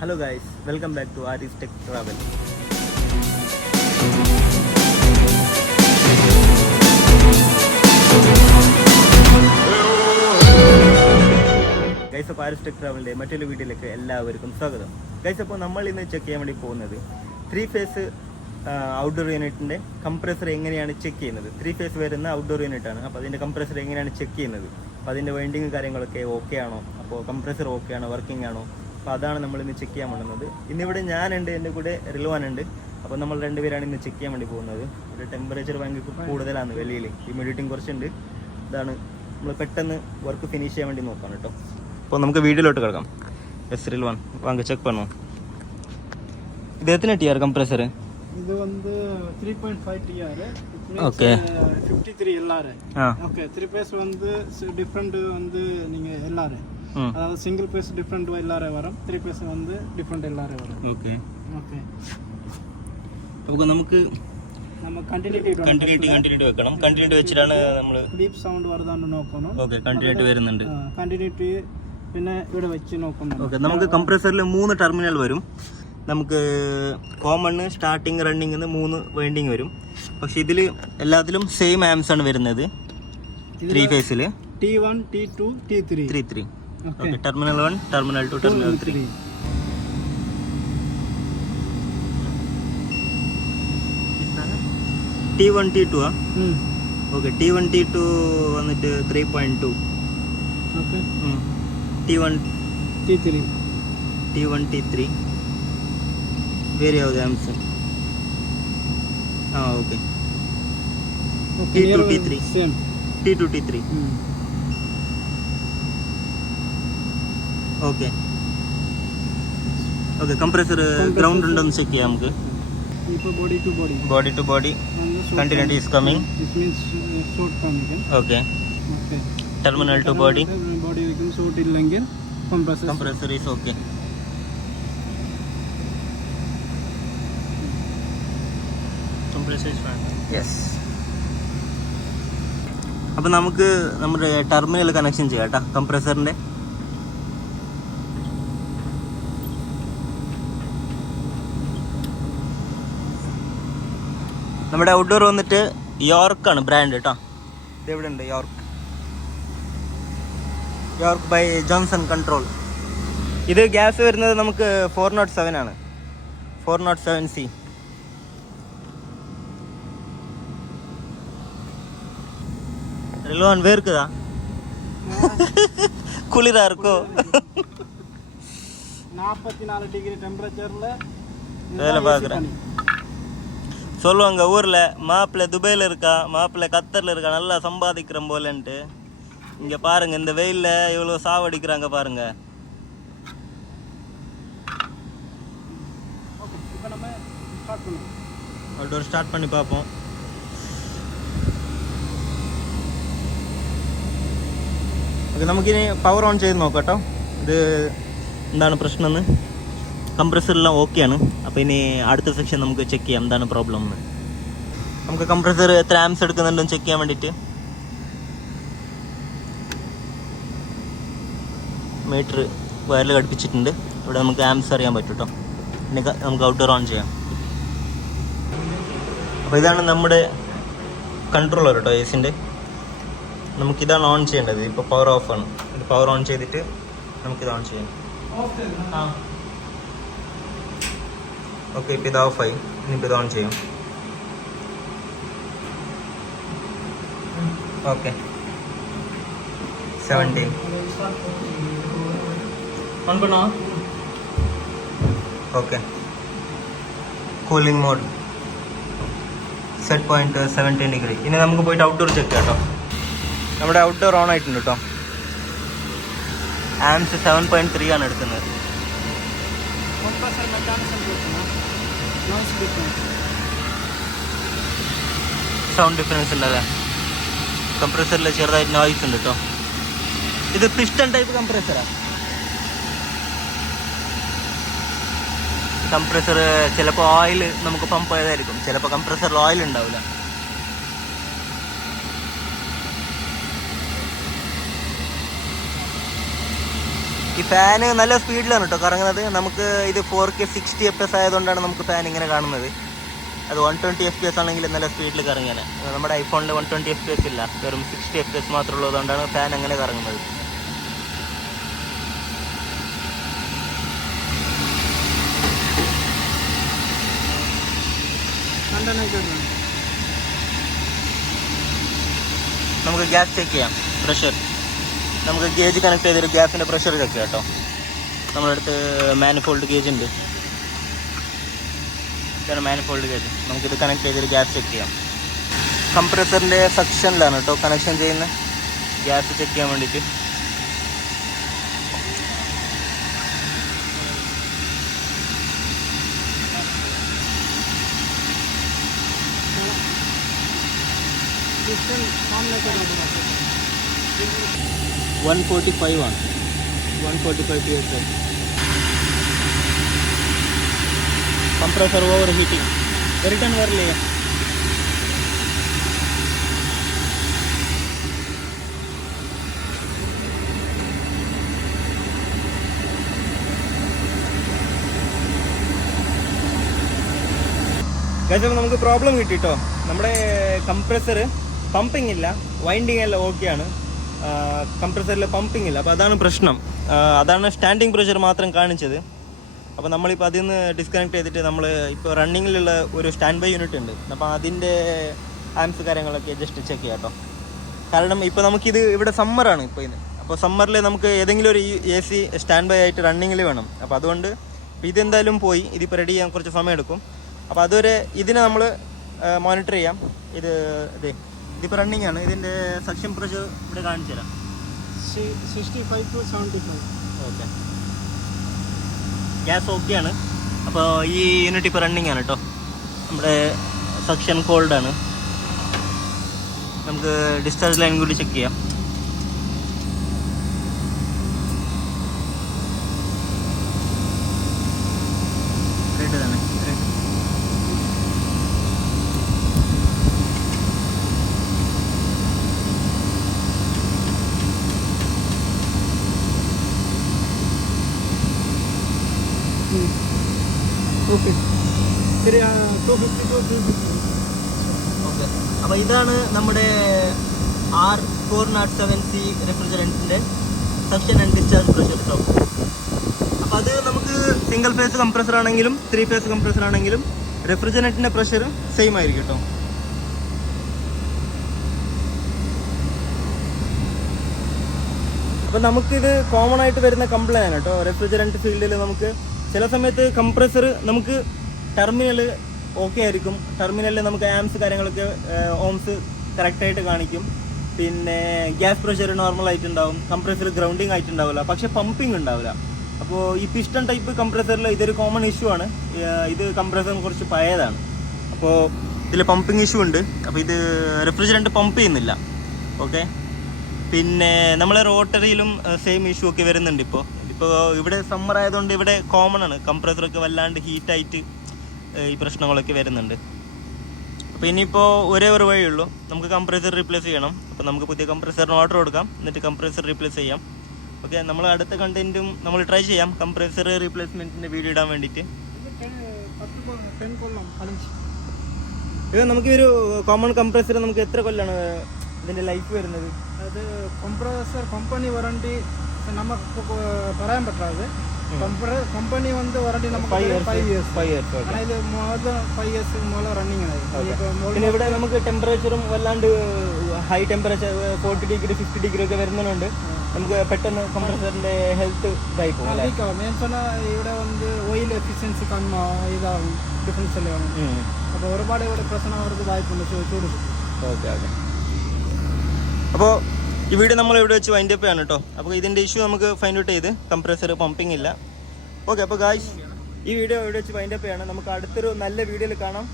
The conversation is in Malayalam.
Hello guys, welcome back to Aris Tech Travel. Guys അപ്പോൾ ആരിസ് ടെക് ട്രാവലിൻ്റെ മറ്റൊരു വീഡിയോയിലേക്ക് എല്ലാവർക്കും സ്വാഗതം. ഗൈസ് അപ്പോൾ നമ്മൾ ഇന്ന് ചെക്ക് ചെയ്യാൻ വേണ്ടി പോകുന്നത് 3 ഫേസ് ഔട്ട്ഡോർ യൂണിറ്റിൻ്റെ കംപ്രസർ എങ്ങനെയാണ് ചെക്ക് ചെയ്യുന്നത്. 3 ഫേസ് വരുന്ന ഔട്ട്ഡോർ യൂണിറ്റാണ്. അപ്പോൾ അതിൻ്റെ കംപ്രസർ എങ്ങനെയാണ് ചെക്ക് ചെയ്യുന്നത്, അപ്പോൾ അതിൻ്റെ വൈൻഡിങ് കാര്യങ്ങളൊക്കെ ഓക്കെ ആണോ, അപ്പോൾ കംപ്രസർ ഓക്കെ ആണോ, വർക്കിംഗ് ആണോ, അപ്പോൾ അതാണ് നമ്മളിന്ന് ചെക്ക് ചെയ്യാൻ പോകുന്നത്. ഇന്നിവിടെ ഞാനുണ്ട്, എൻ്റെ കൂടെ റിൽവാൻ ഉണ്ട്. അപ്പോൾ നമ്മൾ രണ്ടുപേരാണ് ഇന്ന് ചെക്ക് ചെയ്യാൻ വേണ്ടി പോകുന്നത്. ഇവിടെ ടെമ്പറേച്ചർ ഭയങ്കര കൂടുതലാണ്, വെളിയിൽ ഹ്യൂമിഡിറ്റിയും കുറച്ചുണ്ട്. ഇതാണ് നമ്മൾ പെട്ടെന്ന് വർക്ക് ഫിനിഷ് ചെയ്യാൻ വേണ്ടി നോക്കാം കേട്ടോ. അപ്പോൾ നമുക്ക് വീഡിയോയിലോട്ട് കിടക്കാം. എസ് റിൽവാൻ വാങ്ങ ചെക്ക് பண்ணுவோம். இது எத்தனை டிஆர் கம்ப்ரஸர்? இது வந்து 3.5 TR. Okay 53 LR. Okay 3 phase வந்து டிஃபரண்ட் வந்து நீங்க எல்ஆர், அதாவது சிங்கிள் பேஸ் டிஃபரண்ட் எல்ஆர் வரும், 3 பேஸ் வந்து டிஃபரண்ட் எல்ஆர் வரும். ഓക്കെ ஓகே അപ്പോൾ നമുക്ക് நம்ம കണ്ടിന്യൂറ്റി വെക്കണം. കണ്ടിന്യൂറ്റി വെച്ചിട്ടാണ് നമ്മൾ ഡീപ് സൗണ്ട് വരുതാന്ന് നോക്കണം. ഓക്കെ കണ്ടിന്യൂറ്റി വരുന്നുണ്ട്. കണ്ടിന്യൂറ്റി പിന്നെ ഇവിടെ വെച്ച് നോക്കണം. ഓക്കെ നമുക്ക് കംപ്രസറിൽ 3 ടെർമിനൽ വരും. നമുക്ക് കോമൺ, സ്റ്റാർട്ടിങ്, റണ്ണിങ് എന്ന് 3 വൈൻഡിങ് വരും. പക്ഷെ ഇതിൽ എല്ലാത്തിലും സെയിം ആംസ് ആണ് വരുന്നത്. 3 ഫേസിൽ T1 T2 T3 3 okay terminal 1, terminal 2, terminal 3. T1 T2 ആ ഓക്കെ T1 T2 വന്നിട്ട് 3.2. Okay T1 T3 T1 T3 വേറെ ಯಾವುದು ആംസ്? Okay T2 T3 same T2 T3 okay okay compressor ground ഉണ്ടോന്ന് ചെക്ക് ചെയ്യാം നമുക്ക്. ഇപ്പോൾ body to body continuity is coming. This means short coming. Okay. Okay. Terminal to body ഇരിക്കും. ഷോർട്ട് ഇല്ലെങ്കിൽ compressor is okay. Compressor is fine. Yes. അപ്പോൾ നമുക്ക് നമ്മുടെ ടെർമിനൽ കണക്ഷൻ ചെയ്യാം കേട്ടോ കംപ്രസറിൻ്റെ. നമ്മുടെ ഔട്ട്ഡോർ വന്നിട്ട് യോർക്കാണ് ബ്രാൻഡ് കേട്ടോ. ഇതെവിടെ ഉണ്ട്? York by Johnson control. ഇത് ഗ്യാസ് വരുന്നത് നമുക്ക് 407 ആണ്, 407C. റിൽവാൻ വേർക്കുതാ? കുളിരാ இருக்கோ? 44 டிகிரி டெம்பரேச்சர்ல வேலை பார்க்குறேன். சொல்லுவாங்க ஊரில் மாப்பிள்ளை துபாயில் இருக்கா, மாப்பிள்ளை கத்தரில் இருக்கா, நல்லா சம்பாதிக்கிறோம் போலன்ட்டு. இங்கே பாருங்கள் இந்த வெயிலில் இவ்வளோ சாவடிக்கிறாங்க பாருங்கள். இப்போ நம்ம ஸ்டார்ட் பண்ணுவோம். ഔട്ട്ഡോർ സ്റ്റാർട്ട് பண்ணி பார்ப்போம். ഓക്കെ നമുക്കിനി പവർ ഓൺ ചെയ്ത് നോക്കാം കേട്ടോ. ഇത് എന്താണ് പ്രശ്നമെന്ന്. കംപ്രസറെല്ലാം ഓക്കെയാണ്. അപ്പോൾ ഇനി അടുത്ത സെക്ഷൻ നമുക്ക് ചെക്ക് ചെയ്യാം എന്താണ് പ്രോബ്ലം എന്ന്. നമുക്ക് കംപ്രസർ എത്ര ആംസ് എടുക്കുന്നുണ്ടെന്ന് ചെക്ക് ചെയ്യാൻ വേണ്ടിയിട്ട് മീറ്റർ വയറിൽ ഘടിപ്പിച്ചിട്ടുണ്ട്. ഇവിടെ നമുക്ക് ആംസ് അറിയാൻ പറ്റും കേട്ടോ. ഇനി നമുക്ക് ഔട്ട്ഡോർ ഓൺ ചെയ്യാം. അപ്പോൾ ഇതാണ് നമ്മുടെ കൺട്രോളർ കേട്ടോ എസിൻ്റെ. നമുക്കിതാണ് ഓൺ ചെയ്യേണ്ടത്. ഇപ്പോൾ പവർ ഓഫാണ്. ഇത് പവർ ഓൺ ചെയ്തിട്ട് നമുക്കിത് ഓൺ ചെയ്യാം. ഓക്കെ ഇപ്പോൾ ഇത് ഓഫായി. ഇനിയിപ്പോൾ ഇത് ഓൺ ചെയ്യാം. ഓക്കെ 17 ഓൺ പണോ? Okay cooling mode set point 17 degree. ഇനി നമുക്ക് പോയിട്ട് ഔട്ട്ഡോർ ചെക്ക് ചെയ്യാം കേട്ടോ. നമ്മുടെ ഔട്ട്ഡോർ ഓൺ ആയിട്ടുണ്ട് കേട്ടോ. ആംസ് 7.3 ആണ് എടുക്കുന്നത്. സൗണ്ട് ഡിഫറൻസ് ഉണ്ടല്ലേ. കംപ്രസറിൽ ചെറുതായിട്ട് നോയ്സ് ഉണ്ട് കേട്ടോ. ഇത് പിസ്റ്റൺ ടൈപ്പ് കംപ്രസറാണ്. കംപ്രസർ ചിലപ്പോൾ ഓയിൽ നമുക്ക് പമ്പ് ചെയ്തായിരിക്കും, ചിലപ്പോൾ കംപ്രസറിൽ ഓയിൽ ഉണ്ടാവില്ല. ഈ ഫാന് നല്ല സ്പീഡിലാണ് കേട്ടോ കറങ്ങുന്നത്. നമുക്ക് ഇത് 4K 60 FPS ആയതുകൊണ്ടാണ് നമുക്ക് ഫാൻ ഇങ്ങനെ കാണുന്നത്. അത് 120 FPS ആണെങ്കിൽ നല്ല സ്പീഡിൽ കറങ്ങാൻ. നമ്മുടെ ഐഫോണിൽ 120 FPS ഇല്ല, വെറും 60 FPS മാത്രമുള്ളതുകൊണ്ടാണ് ഫാൻ അങ്ങനെ കറങ്ങുന്നത്. നമുക്ക് ഗ്യാസ് ചെക്ക് ചെയ്യാം, പ്രഷർ. നമുക്ക് ഗേജ് കണക്ട് ചെയ്തൊരു ഗ്യാസിൻ്റെ പ്രഷർ ചെക്ക് ചെയ്യാം കേട്ടോ. നമ്മുടെ അടുത്ത് മാനിഫോൾഡ് ഗേജ് ഉണ്ട്. ഇതാണ് മാനിഫോൾഡ് ഗേജ്. നമുക്കിത് കണക്ട് ചെയ്തൊരു ഗ്യാസ് ചെക്ക് ചെയ്യാം. കംപ്രസറിൻ്റെ സെക്ഷനിലാണ് കേട്ടോ കണക്ഷൻ ചെയ്യുന്ന ഗ്യാസ് ചെക്ക് ചെയ്യാൻ വേണ്ടിയിട്ട്. ആണ് 145 PSI. Compressor over heating return वरली നമുക്ക് പ്രോബ്ലം കിട്ടിട്ടോ. നമ്മുടെ കംപ്രസർ പമ്പിങ് ഇല്ല, വൈൻഡിങ് എല്ലാം ഓക്കെയാണ്, കംപ്രസറിൽ പമ്പിങ് ഇല്ല. അപ്പോൾ അതാണ് പ്രശ്നം. അതാണ് സ്റ്റാൻഡിങ് പ്രഷർ മാത്രം കാണിച്ചത്. അപ്പോൾ നമ്മളിപ്പോൾ അതിൽ നിന്ന് ഡിസ്കണക്ട് ചെയ്തിട്ട് നമ്മൾ ഇപ്പോൾ റണ്ണിങ്ങിലുള്ള ഒരു സ്റ്റാൻഡ് ബൈ യൂണിറ്റ് ഉണ്ട്. അപ്പോൾ അതിൻ്റെ ആംസ് കാര്യങ്ങളൊക്കെ ജസ്റ്റ് ചെക്ക് ചെയ്യാം കേട്ടോ. കാരണം ഇപ്പോൾ നമുക്കിത് ഇവിടെ സമ്മറാണ് ഇപ്പോൾ ഇത്. അപ്പോൾ സമ്മറിൽ നമുക്ക് ഏതെങ്കിലും ഒരു AC സ്റ്റാൻഡ് ബൈ ആയിട്ട് റണ്ണിങ്ങിൽ വേണം. അപ്പോൾ അതുകൊണ്ട് ഇതെന്തായാലും പോയി, ഇതിപ്പോൾ റെഡി ചെയ്യാൻ കുറച്ച് സമയം എടുക്കും. അപ്പോൾ അതുവരെ ഇതിനെ നമ്മൾ മോണിറ്റർ ചെയ്യാം. ഇതിപ്പോൾ റണ്ണിങ് ആണ്. ഇതിൻ്റെ സക്ഷൻ പ്രഷർ ഇവിടെ കാണിച്ചു തരാം. 65 to 75. ഓക്കെ, ഗ്യാസ് ഓക്കെയാണ്. അപ്പോൾ ഈ യൂണിറ്റ് ഇപ്പോൾ റണ്ണിങ് ആണ് കേട്ടോ. നമ്മുടെ സക്ഷൻ കോൾഡാണ്. നമുക്ക് ഡിസ്ചാർജ് ലൈൻ കൂടി ചെക്ക് ചെയ്യാം. റെഡ് തന്നെ. ഓക്കെ, 250. ഓക്കെ, അപ്പോൾ ഇതാണ് നമ്മുടെ R407C റെഫ്രിജറൻറ്റിൻ്റെ സക്ഷൻ ആൻഡ് ഡിസ്ചാർജ് പ്രഷർ കേട്ടോ. അപ്പോൾ അത് നമുക്ക് സിംഗിൾ ഫേസ് കംപ്രസർ ആണെങ്കിലും 3 ഫേസ് കംപ്രസർ ആണെങ്കിലും റെഫ്രിജറൻറ്റിൻ്റെ പ്രഷർ സെയിം ആയിരിക്കും കേട്ടോ. അപ്പോൾ നമുക്കിത് കോമൺ ആയിട്ട് വരുന്ന കംപ്ലൈൻ്റ് ആണ് കേട്ടോ. റെഫ്രിജറൻറ്റ് ഫീൽഡിൽ നമുക്ക് ചില സമയത്ത് കംപ്രസർ നമുക്ക് ടെർമിനൽ ഓക്കെ ആയിരിക്കും, ടെർമിനലിൽ നമുക്ക് ആംസ് കാര്യങ്ങളൊക്കെ ഓംസ് കറക്റ്റായിട്ട് കാണിക്കും. പിന്നെ ഗ്യാസ് പ്രഷർ നോർമൽ ആയിട്ടുണ്ടാവും, കംപ്രസർ ഗ്രൗണ്ടിങ് ആയിട്ടുണ്ടാവില്ല, പക്ഷേ പമ്പിങ് ഉണ്ടാവില്ല. അപ്പോൾ ഈ പിസ്റ്റൺ ടൈപ്പ് കംപ്രസറിൽ ഇതൊരു കോമൺ ഇഷ്യൂ ആണ്. ഇത് കംപ്രസർ കുറച്ച് പഴയതാണ്, അപ്പോൾ ഇതിൽ പമ്പിങ് ഇഷ്യൂ ഉണ്ട്. അപ്പോൾ ഇത് റെഫ്രിജറൻറ്റ് പമ്പ് ചെയ്യുന്നില്ല. ഓക്കെ, പിന്നെ നമ്മളെ റോട്ടറിയിലും സെയിം ഇഷ്യൂ ഒക്കെ വരുന്നുണ്ട്. ഇപ്പോൾ ഇവിടെ സമ്മർ ആയതുകൊണ്ട് ഇവിടെ കോമൺ ആണ്, കംപ്രസറൊക്കെ വല്ലാണ്ട് ഹീറ്റായിട്ട് ഈ പ്രശ്നങ്ങളൊക്കെ വരുന്നുണ്ട്. അപ്പോൾ ഇനിയിപ്പോൾ ഒരേ ഒരു വഴിയുള്ളൂ, നമുക്ക് കംപ്രസർ റീപ്ലേസ് ചെയ്യണം. അപ്പോൾ നമുക്ക് പുതിയ കംപ്രസറിന് ഓർഡർ കൊടുക്കാം, എന്നിട്ട് കംപ്രസർ റീപ്ലേസ് ചെയ്യാം. ഓക്കെ, നമ്മൾ അടുത്ത കണ്ടൻറ്റും നമ്മൾ ട്രൈ ചെയ്യാം കംപ്രസർ റീപ്ലേസ്മെൻറ്റിൻ്റെ വീഡിയോ ഇടാൻ വേണ്ടിയിട്ട്. ഇത് നമുക്ക് ഒരു കോമൺ കംപ്രസർ നമുക്ക് എത്ര കൊല്ലാണ് ഇതിൻ്റെ ലൈഫ് വരുന്നത്? അത് കംപ്രസർ കമ്പനി വാറണ്ടി നമുക്ക് പറയാൻ പറ്റാതെ. കമ്പനി വന്ന് വാറണ്ടി നമുക്ക് 5 years. ഇത് more than 5 years മോളെ റണ്ണിങ് ആണ്. പിന്നെ ഇവിടെ നമുക്ക് ടെമ്പറേച്ചറും വല്ലാണ്ട് ഹൈ ടെമ്പറേച്ചർ 40 ഡിഗ്രി 50 ഡിഗ്രി ഒക്കെ വരുന്നതുകൊണ്ട് നമുക്ക് പെട്ടെന്ന് കംപ്രസറിന്റെ ഹെൽത്ത് ഇതായി പോകും. ഇവിടെ വന്ന് ഓയിൽ എഫിഷ്യൻസി ഇതാവും, ഡിഫറൻസ് എല്ലാം ആണ്. അപ്പോൾ ഒരുപാട് ഇവിടെ പ്രശ്നം അവർക്ക് വായ്പുണ്ട് ചൂട്. ഓക്കെ ഓക്കെ, അപ്പോൾ ഈ വീഡിയോ നമ്മൾ ഇവിടെ വെച്ച് വൈൻഡ് അപ്പ് ആണ് കേട്ടോ. അപ്പോൾ ഇതിൻ്റെ ഇഷ്യൂ നമുക്ക് ഫൈൻഡ് ഔട്ട് ചെയ്ത് കംപ്രസർ പമ്പിങ് ഇല്ല. ഓക്കെ, അപ്പോൾ ഗായ്സ് ഈ വീഡിയോ ഇവിടെ വെച്ച് വൈൻഡ് അപ്പ് ആണ്. നമുക്ക് അടുത്തൊരു നല്ല വീഡിയോയിൽ കാണാം.